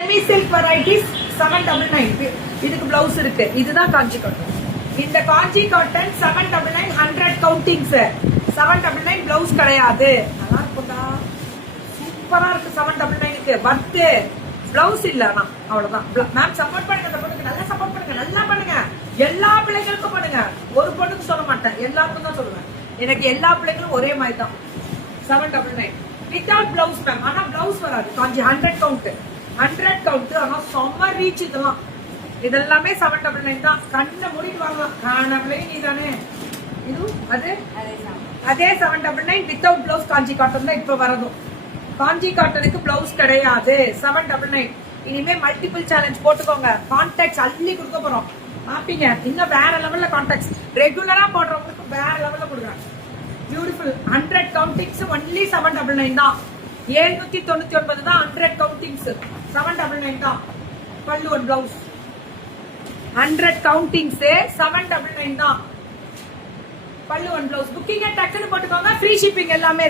Semi silk varieties 799. இதுக்கு blouse இருக்கு. இதுதான் காஞ்சி காட்டன். இந்த காஞ்சி காட்டன் 799 100 கவுண்டிங்ஸ். 799 பிளவுஸ் கிடையாது. நல்லா இருக்கும்டா, சூப்பரா இருக்கு. 799க்கு பர்த் பிளவுஸ் இல்ல. அவ்வளவுதான். மேம் சப்போர்ட் பண்ணுங்க, இந்த பொண்ணுக்கு நல்லா சப்போர்ட் பண்ணுங்க, நல்லா பண்ணுங்க. எல்லா பிள்ளைகளுக்கும் பண்ணுங்க. ஒரு பொண்ணுக்கு சொல்ல மாட்டேன், எல்லாருக்கும் தான் சொல்லுவேன். எனக்கு எல்லா பிள்ளைகளும் ஒரே மாதிரி தான். 799 வித்தவுட் பிளவுஸ் மேம். ஆனா பிளவுஸ் வராது. காஞ்சி 100 கவுண்ட், 100 கவுண்ட். ஆனா செம்ம ரீச். இதெல்லாமே 799 தான். கண்ணை மூடிட்டு வாங்கலாம். காணவளே நீ தானே. இது அதே 799 வித்தவுட் பிளவுஸ் காஞ்சி காட்டன் தான் இப்ப வரதும். காஞ்சி காட்டனுக்கு பிளவுஸ் கிடையாது. 799. இனிமே மல்டிபிள் சேலஞ்ச் போட்டுக்கோங்க. கான்டாக்ட்ஸ் அள்ளி கொடுக்க போறோம். பாப்பீங்க இன்னும் வேற லெவல்ல கான்டாக்ட்ஸ். ரெகுலரா போடுறவங்களுக்கு வேற லெவல்ல கொடுக்குறாங்க. பியூட்டிஃபுல். 100 கவுண்டிங்ஸ் ஒன்லி 799 தான். 799 தான் 100 கவுண்டிங்ஸ். 799 தான். பல்லு ஒன் பிளவுஸ் 100 கவுண்டிங்ஸ் 799 தான். பல்லு ஒன் பிளவுஸ். புக்கிங் டக்குன்னு போட்டுக்கோங்க. ஃப்ரீ ஷிப்பிங் எல்லாமே.